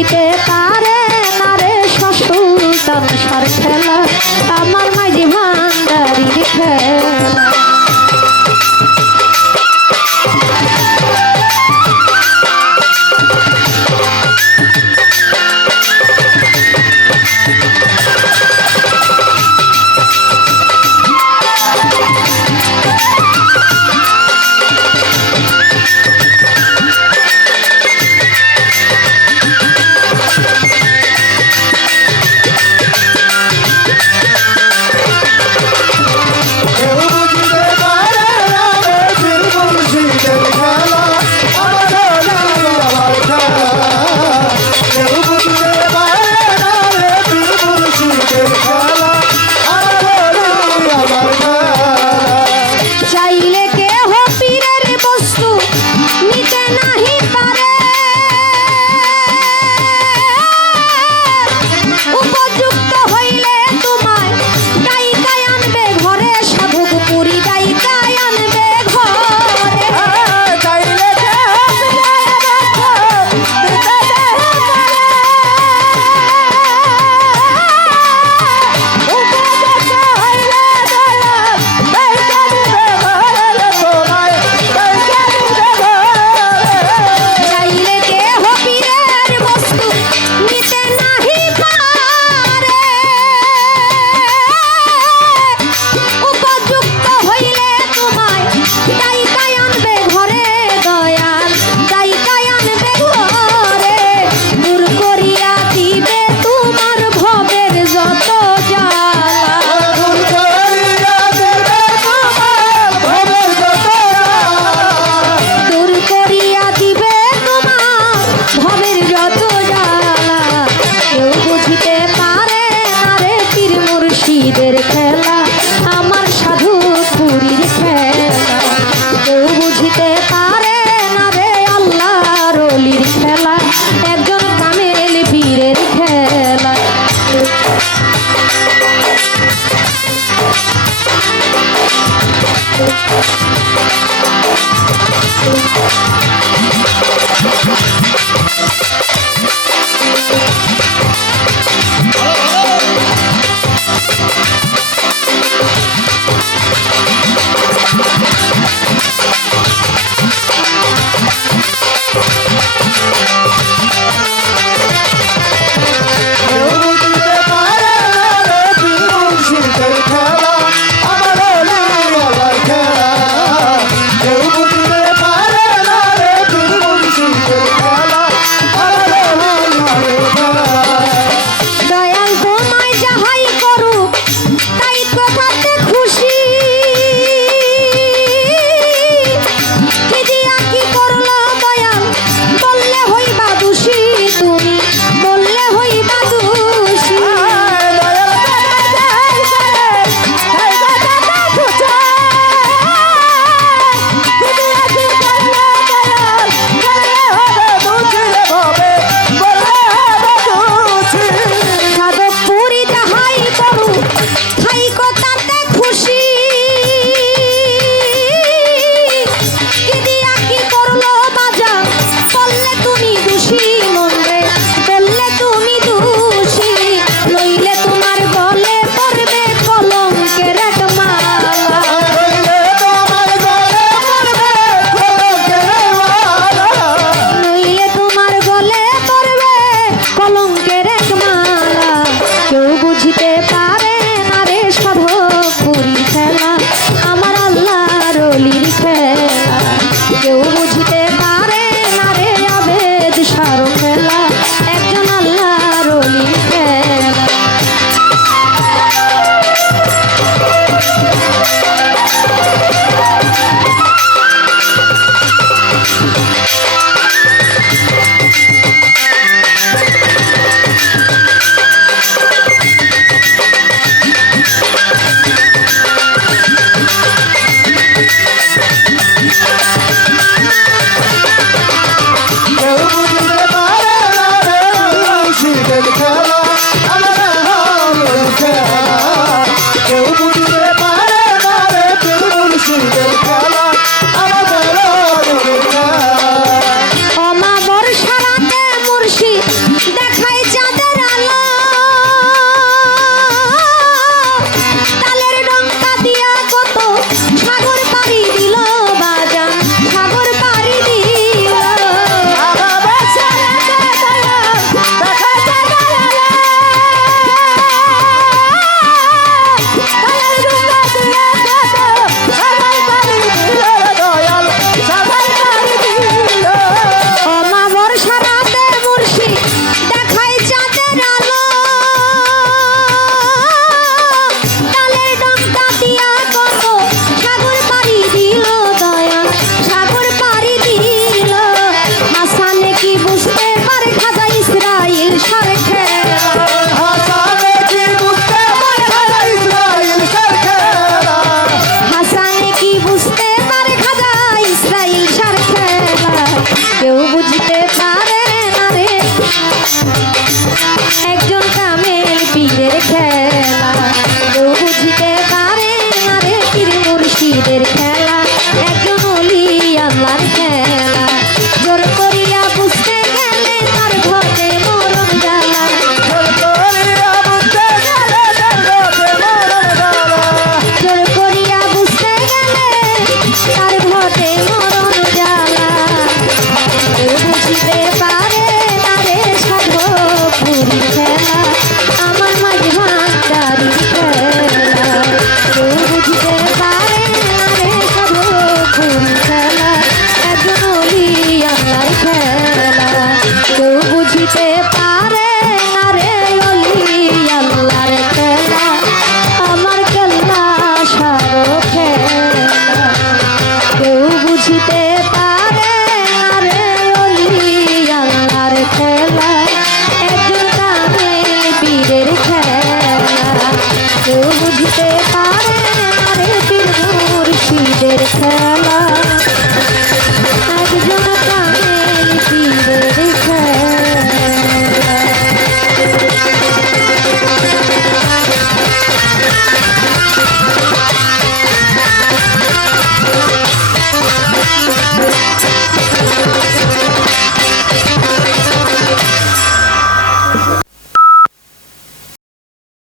বুঝিতে পারে না রে সসুলতান সার খেলা। আমার Thank